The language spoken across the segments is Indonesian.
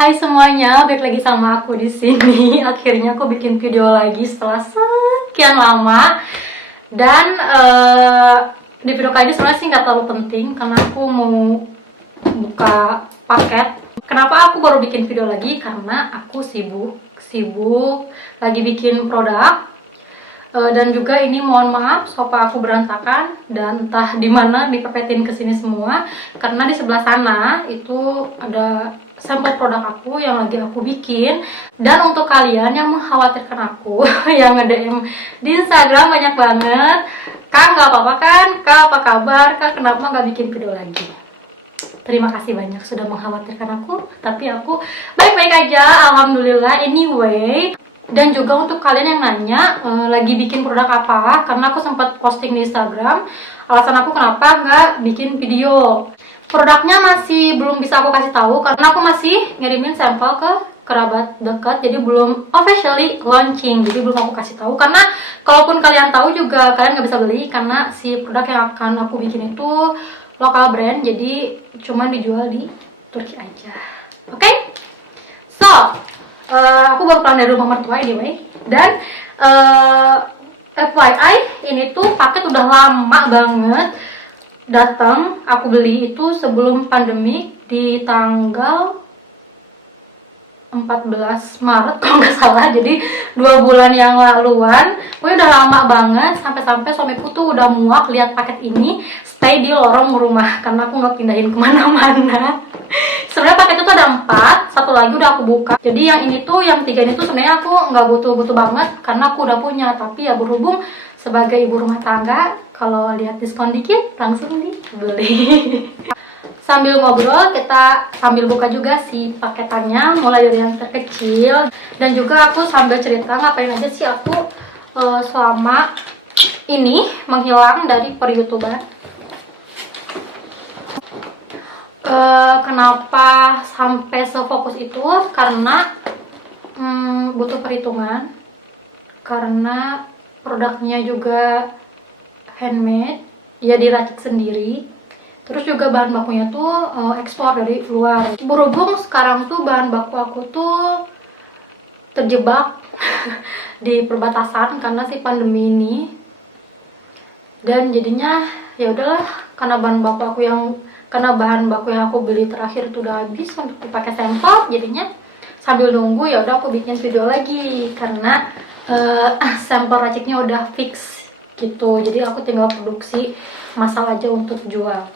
Hai semuanya, balik lagi sama aku di sini. Akhirnya aku bikin video lagi setelah sekian lama. Dan di video kali ini sebenarnya sih nggak terlalu penting karena aku mau buka paket. Kenapa aku baru bikin video lagi? Karena aku sibuk lagi bikin produk. Dan juga ini mohon maaf sofa aku berantakan dan entah di mana dipepetin ke sini semua karena di sebelah sana itu ada sampel produk aku yang lagi aku bikin. Dan untuk kalian yang mengkhawatirkan aku yang nge-DM di Instagram banyak banget, Kak nggak apa-apa kan? Kak apa kabar? Kak kenapa nggak bikin video lagi? Terima kasih banyak sudah mengkhawatirkan aku, tapi aku baik-baik aja, alhamdulillah. Anyway, dan juga untuk kalian yang nanya lagi bikin produk apa, karena aku sempat posting di Instagram alasan aku kenapa nggak bikin video. Produknya masih belum bisa aku kasih tahu karena aku masih ngirimin sampel ke kerabat dekat, jadi belum officially launching, jadi belum aku kasih tahu. Karena kalaupun kalian tahu juga kalian nggak bisa beli karena si produk yang akan aku bikin itu lokal brand, jadi cuman dijual di Turki aja. Oke? So aku baru pulang dari rumah mertua anyway, dan FYI ini tuh paket udah lama banget datang. Aku beli itu sebelum pandemi di tanggal 14 Maret kalau nggak salah, jadi 2 bulan yang laluan. Pokoknya udah lama banget, sampai-sampai suamiku tuh udah muak lihat paket ini, stay di lorong rumah karena aku nggak pindahin kemana-mana. Sebenarnya paket itu ada 4, satu lagi udah aku buka. Jadi yang ini tuh, yang 3 ini tuh sebenarnya aku nggak butuh banget karena aku udah punya, tapi ya berhubung sebagai ibu rumah tangga, kalau lihat diskon dikit langsung dibeli. Sambil ngobrol kita sambil buka juga sih paketannya, mulai dari yang terkecil. Dan juga aku sambil cerita ngapain aja sih aku selama ini menghilang dari per-youtuber. Kenapa sampai sefokus itu? Karena butuh perhitungan, karena produknya juga handmade, ya diracik sendiri. Terus juga bahan bakunya tuh ekspor dari luar. Berhubung sekarang tuh bahan baku aku tuh terjebak di perbatasan karena si pandemi ini, dan jadinya ya udahlah, karena bahan baku yang aku beli terakhir itu udah habis untuk dipakai sampel, jadinya sambil nunggu ya udah aku bikin video lagi karena sampel raciknya udah fix gitu, jadi aku tinggal produksi masal aja untuk jual.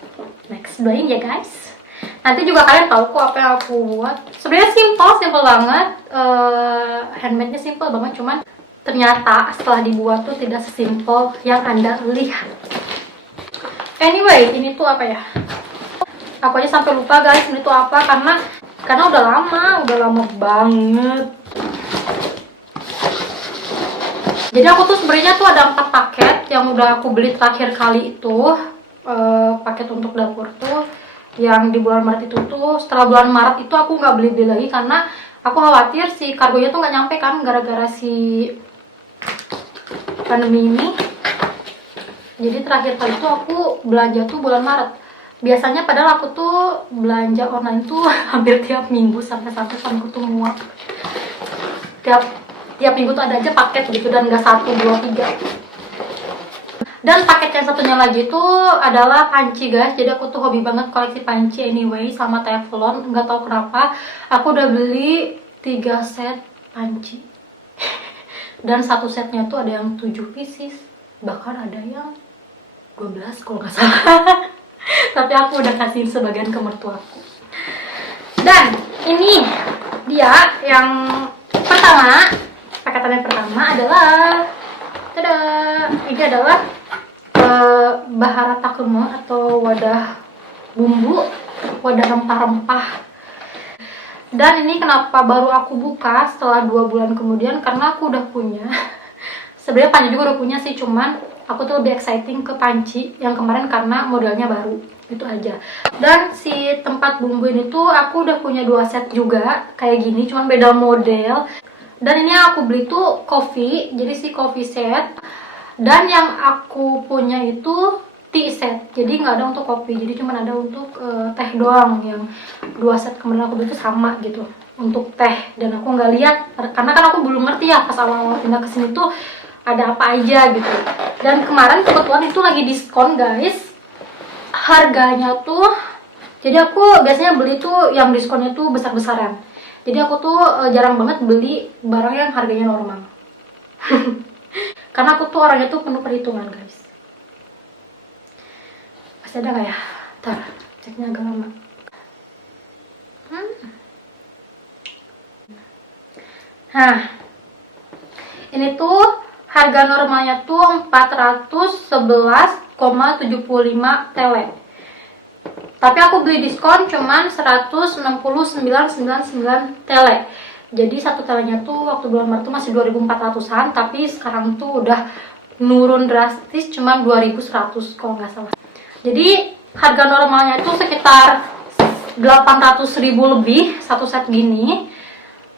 Next, doain ya guys. Nanti juga kalian tahu kok apa yang aku buat. Sebenarnya simple banget, handmade-nya simple banget, cuman ternyata setelah dibuat tuh tidak sesimpel yang Anda lihat. Anyway, ini tuh apa ya? Aku aja sampai lupa guys ini tuh apa, karena udah lama banget. Jadi aku tuh sebenarnya tuh ada 4 paket yang udah aku beli terakhir kali itu. Paket untuk dapur tuh yang di bulan Maret itu tuh, setelah bulan Maret itu aku nggak beli lagi karena aku khawatir si kargonya tuh nggak nyampe kan gara-gara si pandemi ini. Jadi terakhir kali tuh aku belanja tuh bulan Maret. Biasanya padahal aku tuh belanja online tuh hampir tiap minggu, sampai suamiku tuh muak. Tiap minggu tuh ada aja paket gitu, dan nggak 1, 2, 3. Dan paket yang satunya lagi tuh adalah panci guys. Jadi aku tuh hobi banget koleksi panci anyway, sama teflon. Nggak tahu kenapa aku udah beli 3 set panci. Dan satu setnya tuh ada yang 7 pieces, bahkan ada yang 12 kalau nggak salah. Tapi aku udah kasih sebagian ke mertuaku. Dan ini dia yang pertama, paketan yang pertama adalah, tada, ini adalah bahara takeme atau wadah bumbu, wadah rempah-rempah. Dan ini kenapa baru aku buka setelah 2 bulan kemudian, karena aku udah punya. Sebenarnya panci juga udah punya sih, cuman aku tuh lebih exciting ke panci yang kemarin karena modelnya baru, itu aja. Dan si tempat bumbu ini tuh aku udah punya 2 set juga kayak gini, cuman beda model. Dan ini yang aku beli tuh coffee, jadi si coffee set. Dan yang aku punya itu tea set, jadi nggak ada untuk kopi, jadi cuma ada untuk teh doang. Yang 2 set kemarin aku beli itu sama gitu untuk teh, dan aku nggak lihat karena kan aku belum ngerti ya pas awal-awal pindah ke sini tuh ada apa aja gitu. Dan kemarin kebetulan itu lagi diskon guys, harganya tuh, jadi aku biasanya beli tuh yang diskonnya tuh besar-besaran, jadi aku tuh jarang banget beli barang yang harganya normal. Karena aku tuh orangnya tuh penuh perhitungan guys. Masih ada nggak ya? Ntar ceknya agak lama. Nah, ini tuh harga normalnya tuh 411,75 tele. Tapi aku beli diskon cuman 169,99 tele. Jadi satu telenya tuh waktu bulan Maret tuh masih 2.400-an, tapi sekarang tuh udah nurun drastis cuman 2.100 kalau nggak salah. Jadi harga normalnya itu sekitar 800.000 lebih satu set gini.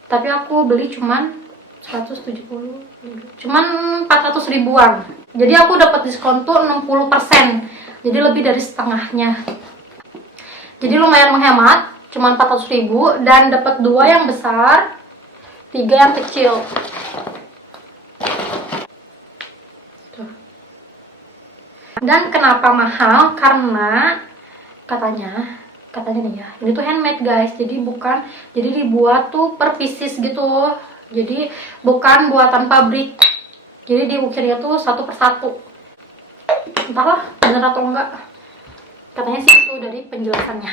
Tapi aku beli cuman 170, cuman 400 ribuan. Jadi aku dapat diskon tuh 60%. Jadi lebih dari setengahnya. Jadi lumayan menghemat, cuman 400.000 dan dapat 2 yang besar, 3 yang kecil. Tuh. Dan kenapa mahal? Karena katanya nih ya, ini tuh handmade guys, jadi dibuat tuh per pieces gitu, jadi bukan buatan pabrik, jadi diukirnya tuh satu persatu. Entahlah bener atau enggak, katanya sih itu dari penjelasannya.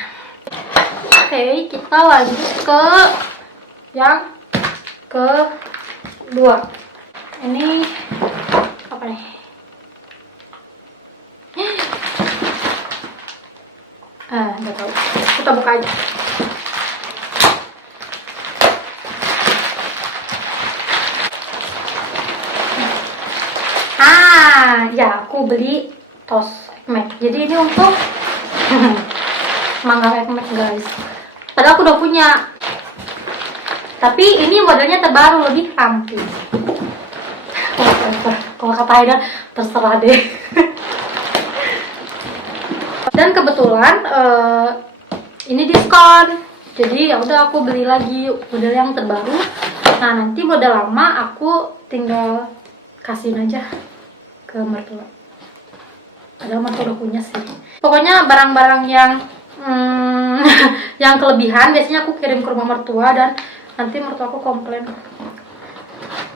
Oke, kita lanjut ke yang kedua. Ini apa nih? Nggak tahu. Kita buka aja. Ya aku beli toast egg. Jadi ini untuk mangga egg guys. Padahal aku udah punya. Tapi ini modelnya terbaru, lebih ramping. Kalau kata Haidar, terserah deh. Dan kebetulan ini diskon, jadi ya udah aku beli lagi model yang terbaru. Nah nanti model lama aku tinggal kasihin aja ke mertua. Padahal mertua udah punya sih. Pokoknya barang-barang yang yang kelebihan biasanya aku kirim ke rumah mertua, dan nanti mertua aku komplain.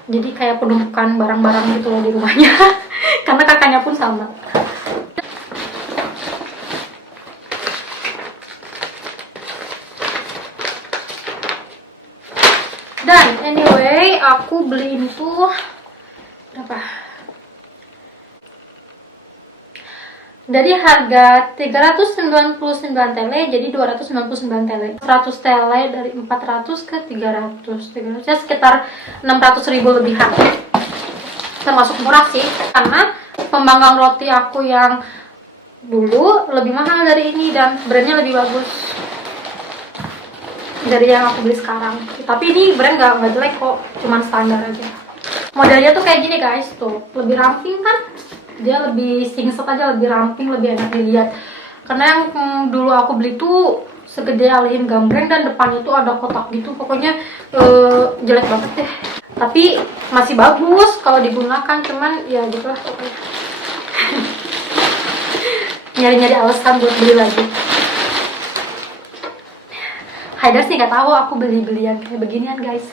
Jadi kayak penumpukan barang-barang gitu loh di rumahnya. Karena kakaknya pun sama. Dan anyway, aku beli ini tuh berapa? Dari harga 399 tele jadi 299 tele. 100 tele dari 400 ke 300 ya sekitar 600.000 lebihan. Termasuk murah sih, karena pemanggang roti aku yang dulu lebih mahal dari ini dan brandnya lebih bagus dari yang aku beli sekarang. Tapi ini brand nggak jelek kok, cuman standar aja. Modelnya tuh kayak gini guys, tuh lebih ramping kan, dia lebih singset aja, lebih ramping, lebih enak dilihat. Karena yang dulu aku beli tuh segede alien gambreng dan depannya tuh ada kotak gitu, pokoknya jelek banget deh. Tapi masih bagus kalau digunakan, cuman ya gitulah pokoknya. Nyari-nyari alasan buat beli lagi. Haidar sih nggak tahu aku beli yang kayak beginian guys.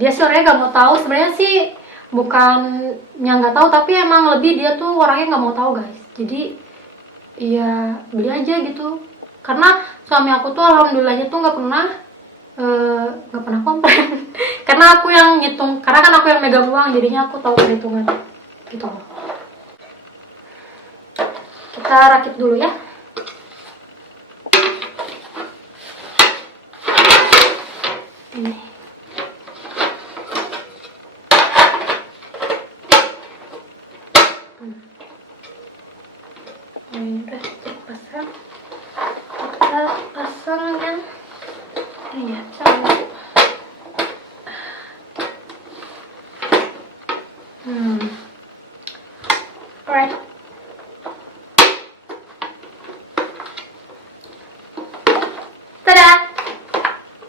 Dia sih orangnya nggak mau tahu. Sebenarnya sih bukannya nggak tahu, tapi emang lebih dia tuh orangnya nggak mau tahu guys. Jadi ya beli aja gitu. Karena suami aku tuh alhamdulillahnya tuh nggak pernah komplain. Karena aku yang ngitung. Karena kan aku yang megang uang, jadinya aku tahu perhitungan gitu. Kita rakit dulu ya. Ini udah dipasang, kita pasang yang ini ya, cambuk. Alright,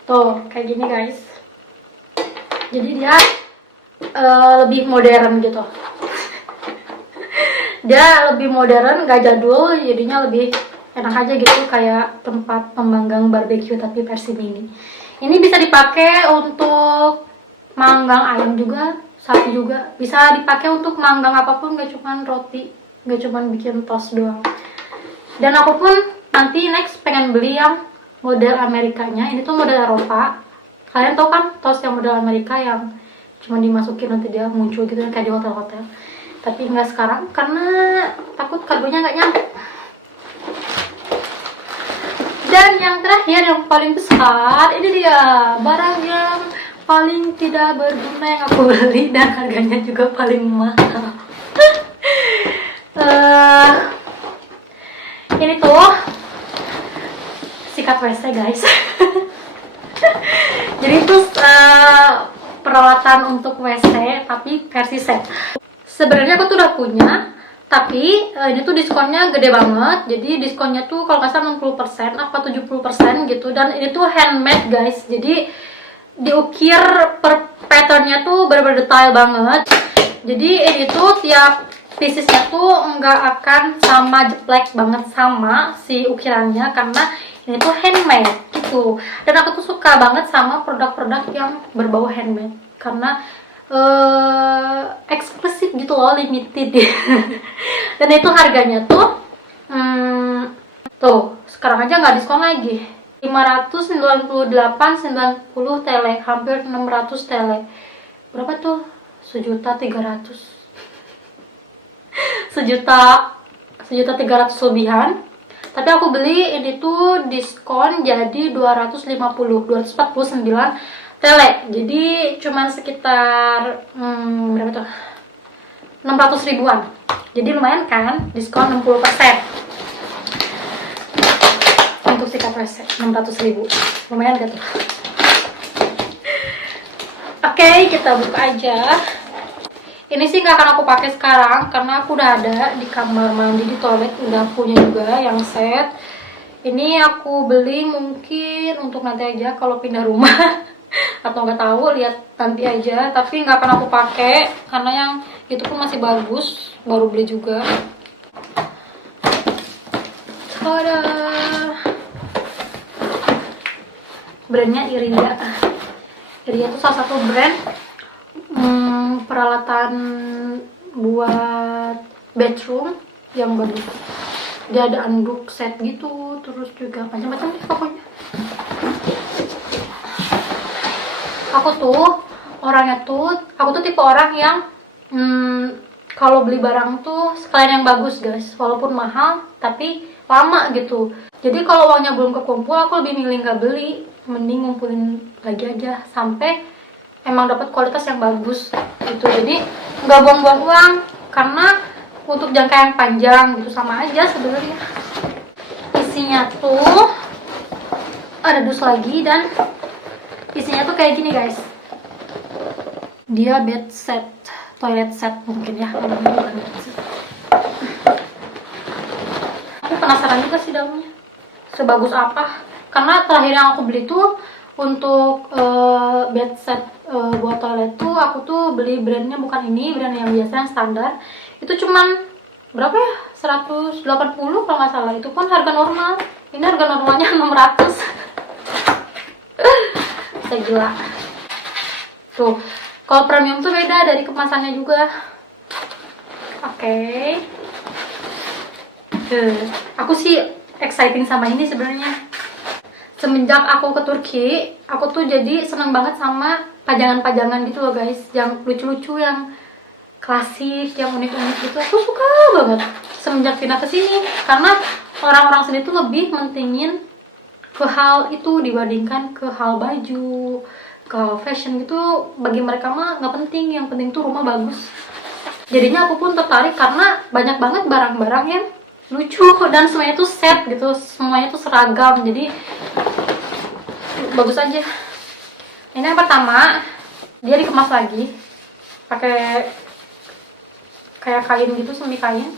Tuh kayak gini guys. Jadi dia lebih modern gitu. Dia lebih modern, gak jadul, jadinya lebih enak aja gitu, kayak tempat pemanggang barbeque tapi versi mini. Ini bisa dipakai untuk manggang ayam juga, sapi juga. Bisa dipakai untuk manggang apapun, gak cuman roti, gak cuman bikin toast doang. Dan aku pun nanti next pengen beli yang model Amerikanya. Ini tuh model Eropa. Kalian tau kan toast yang model Amerika yang cuma dimasukin nanti dia muncul gitu kayak di hotel-hotel. Tapi nggak sekarang karena takut kargonya nggak nyampe. Dan yang terakhir yang paling besar, ini dia barang yang paling tidak berguna yang aku beli dan harganya juga paling mahal. Ini tuh sikat WC guys. Jadi itu peralatan untuk WC tapi versi set. Sebenarnya aku tuh udah punya, tapi ini tuh diskonnya gede banget. Jadi diskonnya tuh kalau nggak salah 60% apa 70% gitu. Dan ini tuh handmade guys. Jadi diukir per patternnya tuh bener-bener detail banget. Jadi ini tuh tiap piecesnya tuh nggak akan sama jeplek banget sama si ukirannya, karena ini tuh handmade gitu. Dan aku tuh suka banget sama produk-produk yang berbau handmade karena eksklusif gitu loh, limited. Dan itu harganya tuh tuh sekarang aja nggak diskon lagi, 598,90 tele, hampir 600 tele. Berapa tuh? 1.300.000. 1.300.000 lebihan. Tapi aku beli ini tuh diskon jadi 249 tele. Jadi cuman sekitar berapa tuh? 600 ribuan. Jadi lumayan kan? Diskon 60%. Untuk sikat WC 600.000. Lumayan gak tuh? Oke, kita buka aja. Ini sih nggak akan aku pakai sekarang karena aku udah ada di kamar mandi, di toilet udah punya juga yang set. Ini aku beli mungkin untuk nanti aja kalau pindah rumah atau nggak tahu, lihat nanti aja. Tapi nggak akan aku pakai karena yang itu pun masih bagus, baru beli juga. Tada! Brandnya Iria. Iria itu salah satu brand peralatan buat bedroom yang bagus. Dia ada anduk set gitu, terus juga macam-macam pokoknya. Aku tuh tipe orang yang kalau beli barang tuh sekalian yang bagus guys, walaupun mahal tapi lama gitu. Jadi kalau uangnya belum kekumpul, aku lebih milih nggak beli, mending ngumpulin lagi aja sampai emang dapat kualitas yang bagus gitu. Jadi nggak buang-buang uang karena untuk jangka yang panjang gitu, sama aja sebenarnya. Isinya tuh ada dus lagi, dan isinya tuh kayak gini guys. Dia bed set, toilet set mungkin ya, bukan bed set. Aku penasaran juga sih dalamnya sebagus apa, karena terakhir yang aku beli tuh untuk bed set buat toilet tuh aku tuh beli brandnya bukan ini, brand yang biasa yang standar. Itu cuman berapa ya, 180 kalau nggak salah. Itu pun harga normal. Ini harga normalnya 600. Saya gila tuh. Kalau premium tuh beda dari kemasannya juga. Oke. Aku sih exciting sama ini sebenarnya. Semenjak aku ke Turki, aku tuh jadi seneng banget sama pajangan-pajangan gitu loh guys, yang lucu-lucu, yang klasik, yang unik-unik gitu. Aku suka banget semenjak pindah ke sini, karena orang-orang sini tuh lebih mentingin ke hal itu dibandingkan ke hal baju, ke hal fashion gitu. Bagi mereka mah nggak penting, yang penting tuh rumah bagus. Jadinya aku pun tertarik karena banyak banget barang-barang yang lucu dan semuanya tuh set gitu, semuanya tuh seragam, jadi bagus aja. Ini yang pertama, dia dikemas lagi pakai kayak kain gitu, semi kain.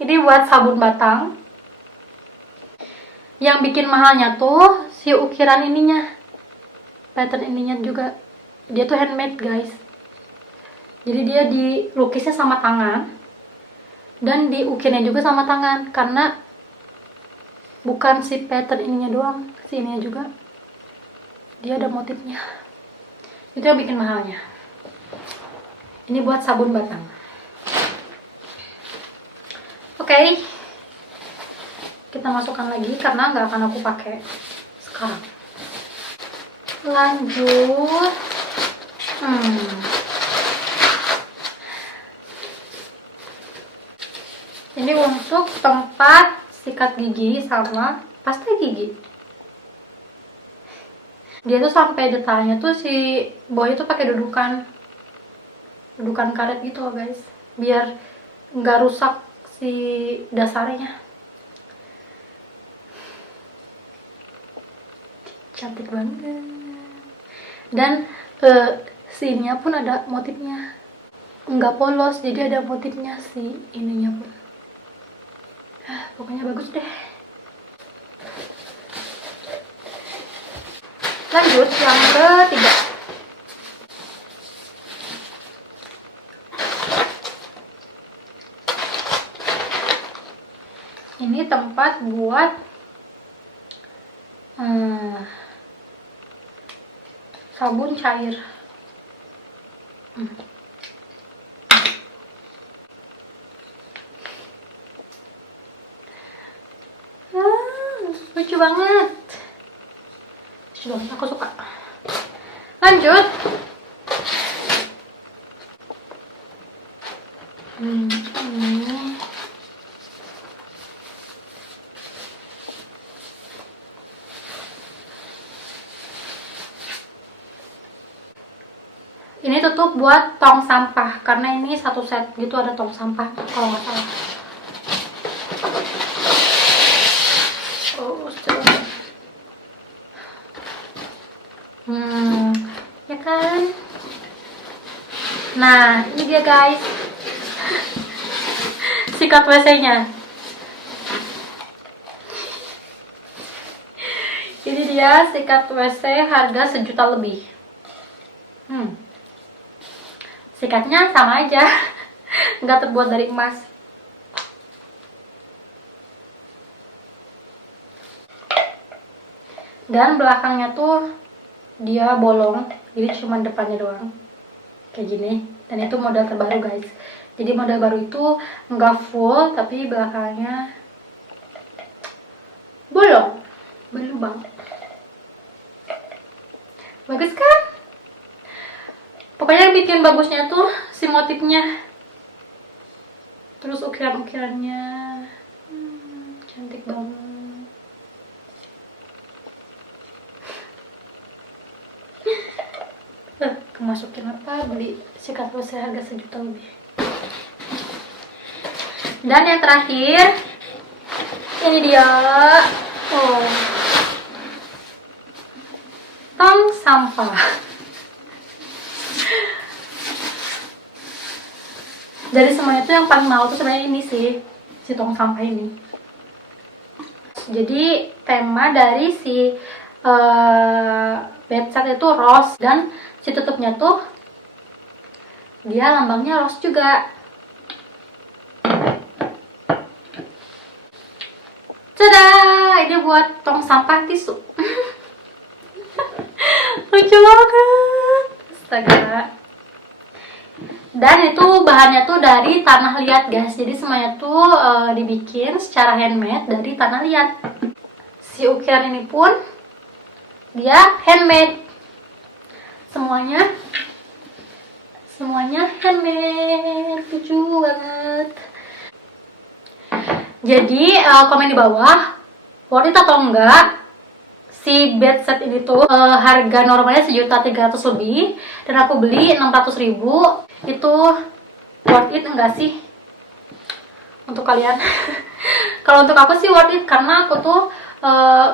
Ini buat sabun batang. Yang bikin mahalnya tuh si ukiran ininya, pattern ininya juga. Dia tuh handmade guys, jadi dia dilukisnya sama tangan dan diukirnya juga sama tangan, karena bukan si pattern ininya doang, si ininya juga dia ada motifnya. Itu yang bikin mahalnya. Ini buat sabun batang. Oke, kita masukkan lagi karena nggak akan aku pakai sekarang. Lanjut, ini untuk tempat sikat gigi sama pasta gigi. Dia tuh sampai detailnya tuh si bawah itu pakai dudukan karet gitu loh guys, biar nggak rusak si dasarnya. Cantik banget. Dan sininya pun ada motifnya, nggak polos, jadi ada motifnya si ininya pun. Pokoknya bagus deh. Lanjut yang ketiga. Ini tempat buat sabun cair. Lucu banget. Lucu banget, aku suka. Lanjut. Ini tutup buat tong sampah, karena ini satu set gitu, ada tong sampah kalau nggak salah. Ya kan? Nah, ini dia guys, sikat WC-nya. Ini dia sikat WC harga 1 juta lebih. Sikatnya sama aja, nggak terbuat dari emas. Dan belakangnya tuh dia bolong, jadi cuma depannya doang kayak gini. Dan itu model terbaru guys, jadi model baru itu nggak full tapi belakangnya bolong, berlubang. Bagus kan? Pokoknya yang bikin bagusnya tuh si motifnya, terus ukiran-ukirannya. Cantik banget. Kemasukin apa, beli sikat WC harga 1 juta lebih. Dan yang terakhir, ini dia, tong sampah. Dari semuanya tuh yang paling mahal tuh sebenarnya ini sih, si tong sampah ini. Jadi tema dari si bedsat itu rose, dan si tutupnya tuh dia lambangnya rose juga. Tada! Ini buat tong sampah tisu. Lucu banget. Astaga. Dan itu bahannya tuh dari tanah liat guys. Jadi semuanya tuh dibikin secara handmade dari tanah liat. Si ukiran ini pun dia handmade. Semuanya handmade. Lucu banget. Jadi komen di bawah, worth it atau enggak si bedsat ini tuh. Harga normalnya 1.300.000 lebih, dan aku beli 600.000. Itu worth it enggak sih untuk kalian? Kalau untuk aku sih worth it, karena aku tuh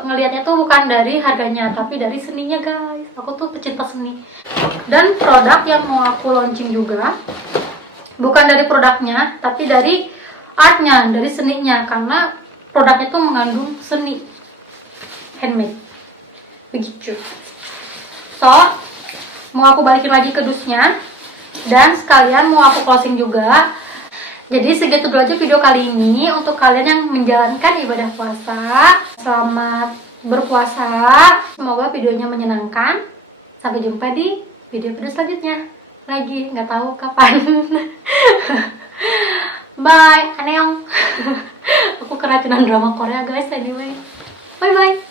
ngelihatnya tuh bukan dari harganya tapi dari seninya guys. Aku tuh pecinta seni. Dan produk yang mau aku launching juga bukan dari produknya tapi dari artnya, dari seninya, karena produknya tuh mengandung seni. handmade. Begitu. So, mau aku balikin lagi ke dusnya, dan sekalian mau aku closing juga. Jadi segitu dulu aja video kali ini untuk kalian yang menjalankan ibadah puasa. Selamat berpuasa, semoga videonya menyenangkan. Sampai jumpa di video-video selanjutnya. Lagi, nggak tahu kapan. Bye, annyeong. Aku keracunan drama Korea guys anyway. Bye bye.